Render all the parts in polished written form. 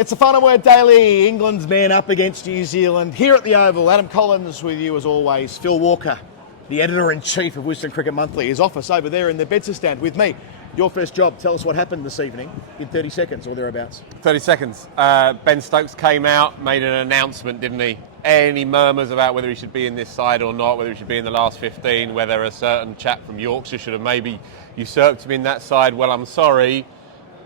It's a Fun Word Daily. England's man up against New Zealand. Here at the Oval, Adam Collins with you as always. Phil Walker, the editor-in-chief of Wisden Cricket Monthly, his office over there in the Bedser stand with me. Your first job, tell us what happened this evening in 30 seconds or thereabouts. 30 seconds. Ben Stokes came out, made an announcement, didn't he? Any murmurs about whether he should be in this side or not, whether he should be in the last 15, whether a certain chap from Yorkshire should have maybe usurped him in that side. Well, I'm sorry.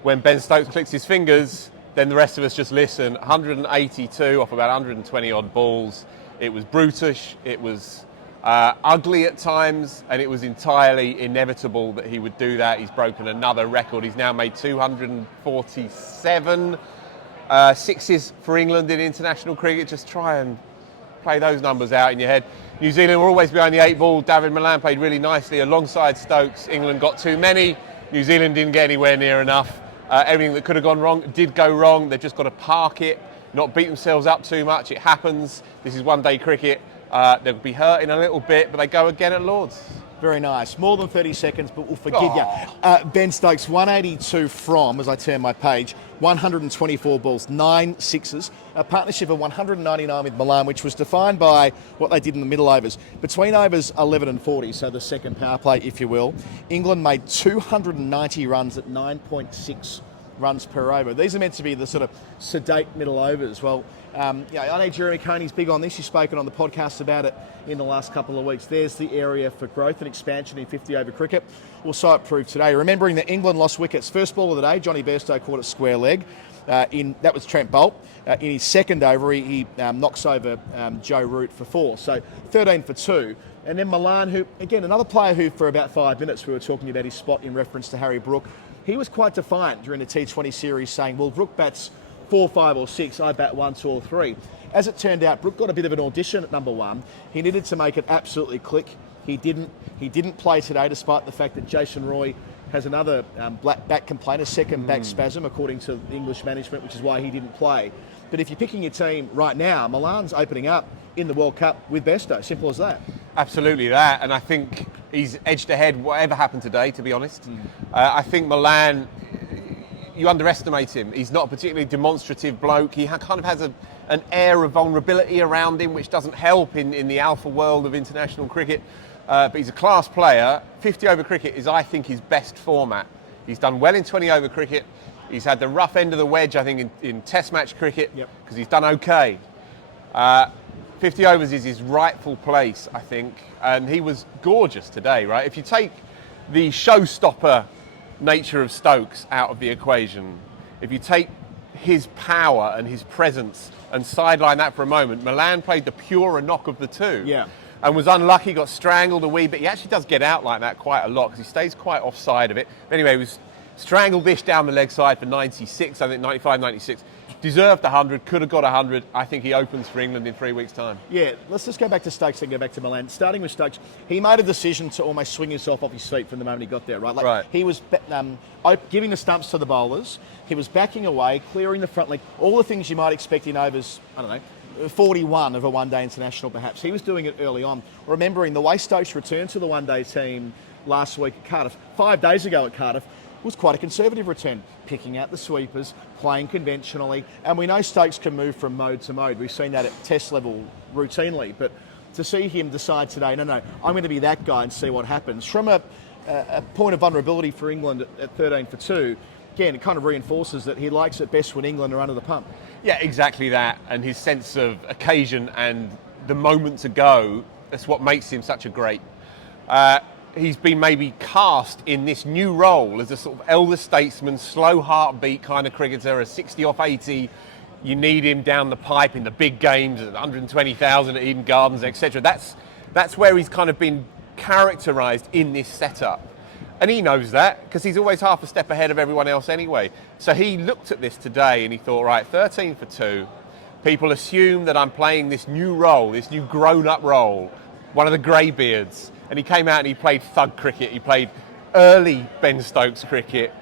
When Ben Stokes clicks his fingers, then the rest of us just listen. 182 off about 120 odd balls. It was brutish, it was ugly at times, and it was entirely inevitable that he would do that. He's broken another record. He's now made 247 sixes for England in international cricket. Just try and play those numbers out in your head. New Zealand were always behind the 8 ball. David Milan played really nicely alongside Stokes. England got too many. New Zealand didn't get anywhere near enough. Everything that could have gone wrong did go wrong. They've just got to park it, not beat themselves up too much. It happens. This is one-day cricket. They'll be hurting a little bit, but they go again at Lord's. Very nice. More than 30 seconds, but we'll forgive you. Ben Stokes, 182 from, as I turn my page, 124 balls, 9 sixes, a partnership of 199 with Milan, which was defined by what they did in the middle overs. Between overs 11 and 40, so the second power play, if you will, England made 290 runs at 9.6 runs per over. These are meant to be the sort of sedate middle overs. Well, I know Jeremy Coney's big on this. You've spoken on the podcast about it in the last couple of weeks. There's the area for growth and expansion in 50-over cricket. We'll saw it proved today. Remembering that England lost wickets. First ball of the day, Johnny Bairstow caught it square leg. That was Trent Boult. In his second over, he knocks over Joe Root for 4. So 13 for 2. And then Milan, who, again, another player who for about 5 minutes we were talking about his spot in reference to Harry Brook. He was quite defiant during the T20 series, saying, well, Brook bats 4, 5 or 6, I bat 1, 2 or 3. As it turned out, Brook got a bit of an audition at number 1. He needed to make it absolutely click. He didn't play today, despite the fact that Jason Roy has another back complaint, a second back spasm, according to English management, which is why he didn't play. But if you're picking your team right now, Milan's opening up in the World Cup with Bairstow. Simple as that. Absolutely that, and I think he's edged ahead whatever happened today, to be honest. I think Milan, you underestimate him. He's not a particularly demonstrative bloke. He kind of has an air of vulnerability around him, which doesn't help in the alpha world of international cricket. But he's a class player. 50-over cricket is, I think, his best format. He's done well in 20-over cricket. He's had the rough end of the wedge, I think, in test match cricket, because he's done okay. 50 overs is his rightful place, I think, and he was gorgeous today, right? If you take the showstopper nature of Stokes out of the equation, if you take his power and his presence and sideline that for a moment, Milan played the purer knock of the two. And was unlucky, got strangled a wee bit. He actually does get out like that quite a lot because he stays quite offside of it. But anyway, he was strangled-ish down the leg side for 96, I think 95, 96. Deserved 100, could have got 100. I think he opens for England in 3 weeks' time. Yeah, let's just go back to Stokes and go back to Milan. Starting with Stokes, he made a decision to almost swing himself off his feet from the moment he got there, right? Like he was giving the stumps to the bowlers. He was backing away, clearing the front leg, all the things you might expect in overs, I don't know, 41 of a one-day international perhaps. He was doing it early on. Remembering the way Stokes returned to the one-day team last week at Cardiff, 5 days ago at Cardiff, was quite a conservative return, picking out the sweepers, playing conventionally, and we know Stokes can move from mode to mode. We've seen that at test level routinely, but to see him decide today, no, I'm going to be that guy and see what happens. From a point of vulnerability for England at 13 for 2, again, it kind of reinforces that he likes it best when England are under the pump. Yeah, exactly that, and his sense of occasion and the moment to go, that's what makes him such a great. He's been maybe cast in this new role as a sort of elder statesman, slow heartbeat kind of cricketer, a 60 off 80. You need him down the pipe in the big games at 120,000 at Eden Gardens, etc. That's where he's kind of been characterised in this setup. And he knows that because he's always half a step ahead of everyone else anyway. So he looked at this today and he thought, right, 13 for 2. People assume that I'm playing this new role, this new grown-up role, one of the greybeards. And he came out and he played thug cricket. He played early Ben Stokes cricket.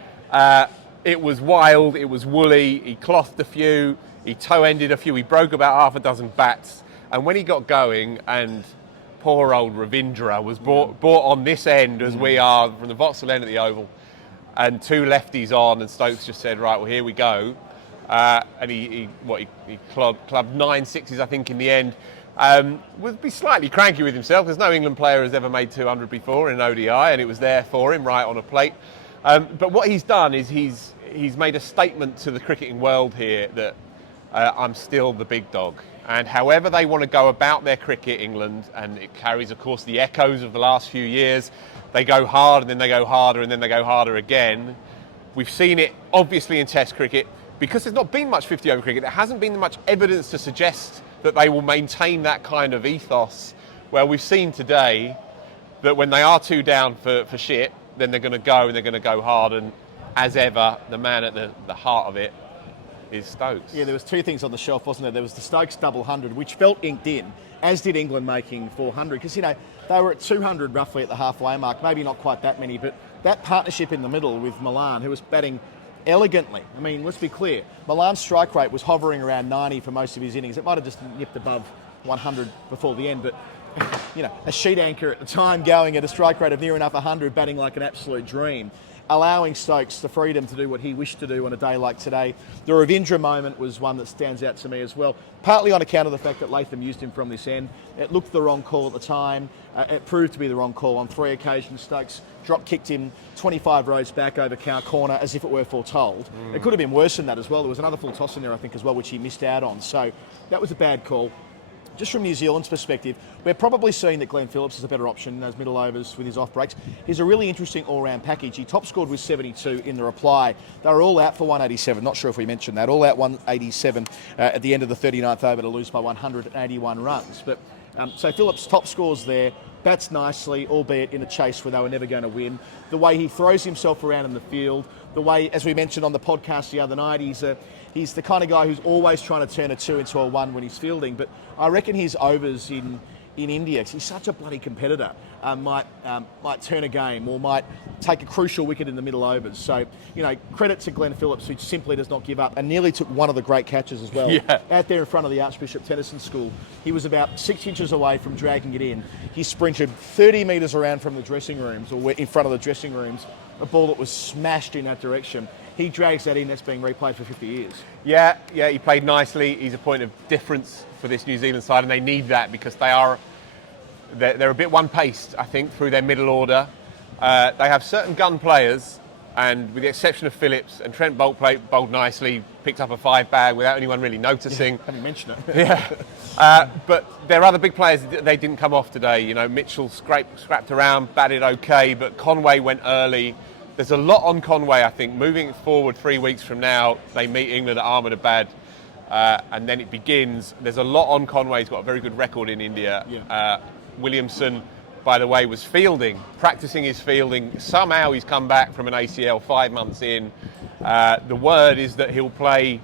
It was wild, it was woolly. He clothed a few, he toe-ended a few, he broke about half a dozen bats. And when he got going, and poor old Ravindra was brought on this end as we are from the Vauxhall end at the Oval, and 2 lefties on, and Stokes just said, right, well, here we go. and he clubbed 9 sixes, I think, in the end. Would be slightly cranky with himself because no England player has ever made 200 before in an ODI, and it was there for him right on a plate. But what he's done is he's made a statement to the cricketing world here that I'm still the big dog. And however they want to go about their cricket, England, and it carries, of course, the echoes of the last few years. They go hard and then they go harder and then they go harder again. We've seen it, obviously, in Test cricket. Because there's not been much 50-over cricket, there hasn't been much evidence to suggest that they will maintain that kind of ethos. Well, we've seen today that when they are 2 down for shit, then they're going to go and they're going to go hard. And as ever, the man at the heart of it is Stokes. Yeah, there was 2 things on the shelf, wasn't there? There was the Stokes double 100, which felt inked in, as did England making 400. Because, you know, they were at 200 roughly at the halfway mark. Maybe not quite that many, but that partnership in the middle with Milan, who was batting elegantly. I mean, let's be clear. Milan's strike rate was hovering around 90 for most of his innings. It might have just nipped above 100 before the end, but, you know, a sheet anchor at the time going at a strike rate of near enough 100, batting like an absolute dream, allowing Stokes the freedom to do what he wished to do on a day like today. The Ravindra moment was one that stands out to me as well, partly on account of the fact that Latham used him from this end. It looked the wrong call at the time. It proved to be the wrong call on 3 occasions. Stokes drop-kicked him 25 rows back over cow corner as if it were foretold. It could have been worse than that as well. There was another full toss in there, I think, as well, which he missed out on. So that was a bad call. Just from New Zealand's perspective, we're probably seeing that Glenn Phillips is a better option in those middle overs with his off breaks. He's a really interesting all-round package. He top scored with 72 in the reply. They were all out for 187. Not sure if we mentioned that. All out 187 at the end of the 39th over to lose by 181 runs. But so Phillips top scores there. Bats nicely, albeit in a chase where they were never going to win. The way he throws himself around in the field, the way, as we mentioned on the podcast the other night, he's the kind of guy who's always trying to turn a 2 into a 1 when he's fielding. But I reckon his overs in India, he's such a bloody competitor, might turn a game or might take a crucial wicket in the middle overs. So, you know, credit to Glenn Phillips, who simply does not give up and nearly took one of the great catches as well. Yeah. Out there in front of the Archbishop Tennyson School. He was about 6 inches away from dragging it in. He sprinted 30 metres around from the dressing rooms, or in front of the dressing rooms, a ball that was smashed in that direction. He drags that in, that's being replayed for 50 years. Yeah, he played nicely. He's a point of difference for this New Zealand side, and they need that because they're a bit one-paced, I think, through their middle order. They have certain gun players, and with the exception of Phillips, and Trent Boult bowled nicely, picked up a 5 bag without anyone really noticing. Yeah, haven't mentioned it. Yeah. But there are other big players, they didn't come off today. You know, Mitchell scrapped around, batted okay, but Conway went early. There's a lot on Conway, I think. Moving forward 3 weeks from now, they meet England at Ahmedabad, and then it begins. There's a lot on Conway. He's got a very good record in India. Yeah. Williamson, by the way, was practicing his fielding. Somehow he's come back from an ACL 5 months in. The word is that he'll play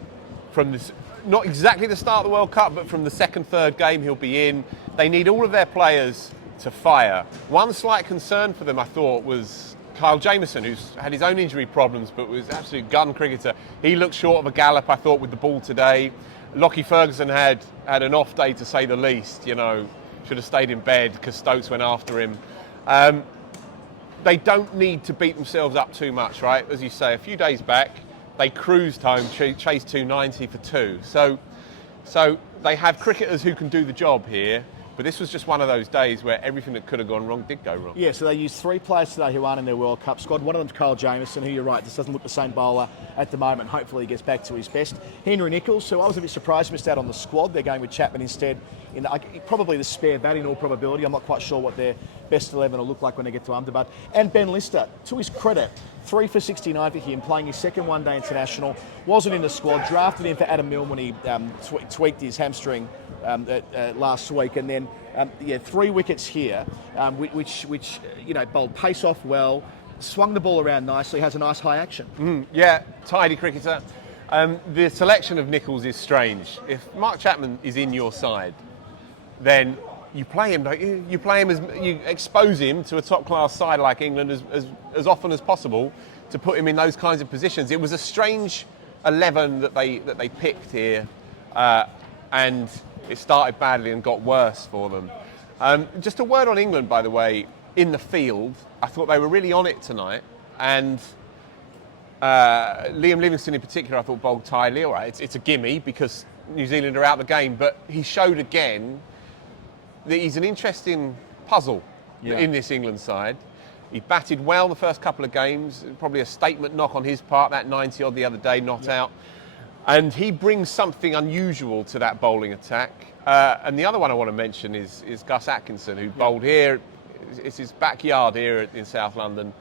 from this, not exactly the start of the World Cup, but from the second, third game he'll be in. They need all of their players to fire. One slight concern for them, I thought, was Kyle Jamieson, who's had his own injury problems, but was an absolute gun cricketer. He looked short of a gallop, I thought, with the ball today. Lockie Ferguson had an off day, to say the least. You know, should have stayed in bed because Stokes went after him. They don't need to beat themselves up too much, right? As you say, a few days back, they cruised home, chased 290 for 2. So they have cricketers who can do the job here. But this was just one of those days where everything that could have gone wrong did go wrong. Yeah, so they used 3 players today who aren't in their World Cup squad. One of them's Kyle Jamieson, who, you're right, just doesn't look the same bowler at the moment. Hopefully he gets back to his best. Henry Nicholls, who I was a bit surprised missed out on the squad. They're going with Chapman instead. Probably the spare bat in all probability. I'm not quite sure what their best 11 will look like when they get to Ahmedabad. And Ben Lister, to his credit, 3 for 69 for him, playing his second one-day international. Wasn't in the squad, drafted him for Adam Milne when he tweaked his hamstring last week, and then 3 wickets here, which you know, bowled pace off well, swung the ball around nicely, has a nice high action. Yeah, tidy cricketer. The selection of Nicholls is strange. If Mark Chapman is in your side, then you play him, don't you? You play him you expose him to a top-class side like England as often as possible to put him in those kinds of positions. It was a strange 11 that they picked here, and it started badly and got worse for them. Just a word on England, by the way. In the field, I thought they were really on it tonight, and Liam Livingstone in particular, I thought bowled tidily. All right, it's a gimme because New Zealand are out the game, but he showed again that he's an interesting puzzle in this England side. He batted well the first couple of games, probably a statement knock on his part, that 90 odd the other day, not out. And he brings something unusual to that bowling attack. And the other one I want to mention is Gus Atkinson, who bowled here. It's his backyard here in South London.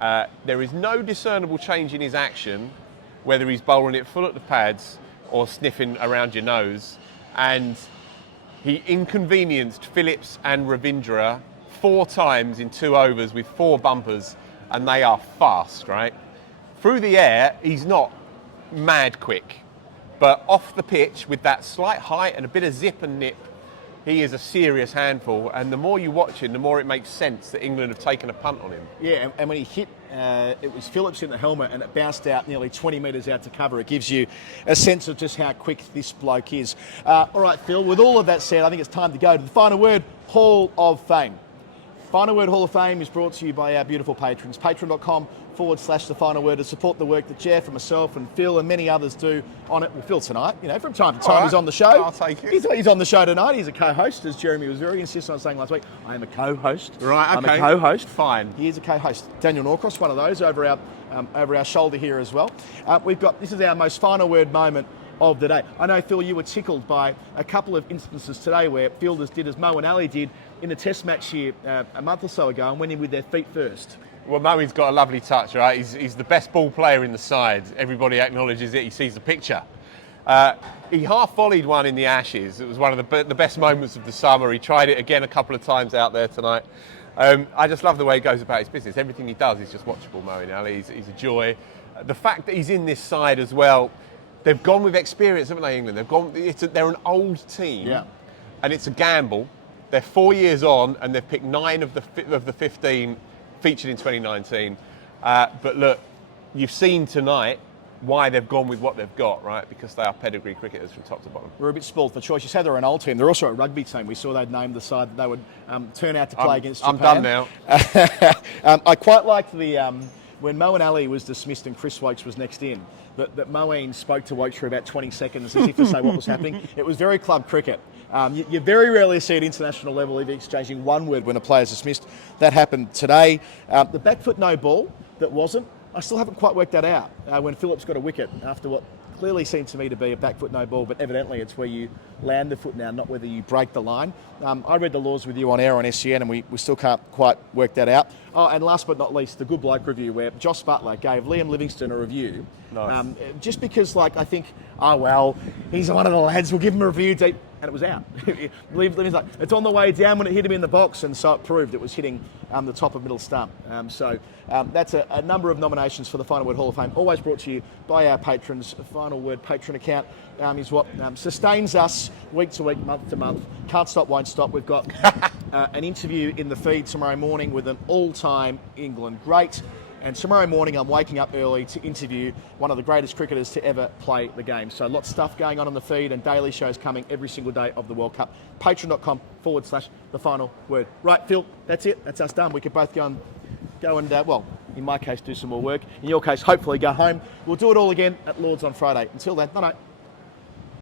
There is no discernible change in his action, whether he's bowling it full at the pads or sniffing around your nose. And he inconvenienced Phillips and Ravindra 4 times in 2 overs with 4 bumpers, and they are fast, right? Through the air, he's not mad quick, but off the pitch with that slight height and a bit of zip and nip, he is a serious handful, and the more you watch him, the more it makes sense that England have taken a punt on him. Yeah, and when he hit, it was Phillips in the helmet, and it bounced out nearly 20 metres out to cover. It gives you a sense of just how quick this bloke is. All right, Phil, with all of that said, I think it's time to go to the Final Word Hall of Fame. Final Word Hall of Fame is brought to you by our beautiful patrons. Patreon.com/The Final Word to support the work that Jeff and myself and Phil and many others do on it. Well, Phil tonight, from time to time, he's on the show. I'll take it. He's on the show tonight. He's a co-host, as Jeremy was very insistent on saying last week. I am a co-host. Right, okay. I'm a co-host. Fine. He is a co-host. Daniel Norcross, one of those, over our shoulder here as well. This is our most final word moment of the day. I know, Phil, you were tickled by a couple of instances today where fielders did as Mo and Ali did in the Test match here a month or so ago and went in with their feet first. Well, Moe's got a lovely touch, right? He's the best ball player in the side. Everybody acknowledges it. He sees the picture. He half-volleyed one in the Ashes. It was one of the best moments of the summer. He tried it again a couple of times out there tonight. I just love the way he goes about his business. Everything he does is just watchable, Mo and Ali. He's a joy. The fact that he's in this side as well, they've gone with experience, haven't they, England? They're an old team, and it's a gamble. They're 4 years on, and they've picked 9 of the 15 featured in 2019. But look, you've seen tonight why they've gone with what they've got, right? Because they are pedigree cricketers from top to bottom. We're a bit spoilt for choice. You said they're an old team. They're also a rugby team. We saw they'd named the side that they would turn out to play against Japan. I'm done now. I quite liked when Mo and Ali was dismissed and Chris Wokes was next in, that Moeen spoke to Wokes for about 20 seconds as if to say what was happening. It was very club cricket. You very rarely see at international level either exchanging one word when a player's dismissed. That happened today. The back foot no ball that wasn't, I still haven't quite worked that out. When Phillips got a wicket after what clearly seemed to me to be a back foot no ball, but evidently it's where you land the foot now, not whether you break the line. I read the laws with you on air on SCN and we still can't quite work that out. Oh, and last but not least, the Good Bloke review where Joss Butler gave Liam Livingstone a review. Nice. Just because, I think, he's one of the lads, we'll give him a review. And it was out. Livingstone's like, it's on the way down when it hit him in the box, and so it proved it was hitting the top of middle stump. That's a number of nominations for the Final Word Hall of Fame, always brought to you by our patrons. A Final Word patron account is what sustains us week to week, month to month. Can't stop, won't stop. We've got an interview in the feed tomorrow morning with an all-time England great. And tomorrow morning, I'm waking up early to interview one of the greatest cricketers to ever play the game. So lots of stuff going on the feed and daily shows coming every single day of the World Cup. Patreon.com/The Final Word. Right, Phil, that's it. That's us done. We could both go and in my case, do some more work. In your case, hopefully go home. We'll do it all again at Lord's on Friday. Until then, no.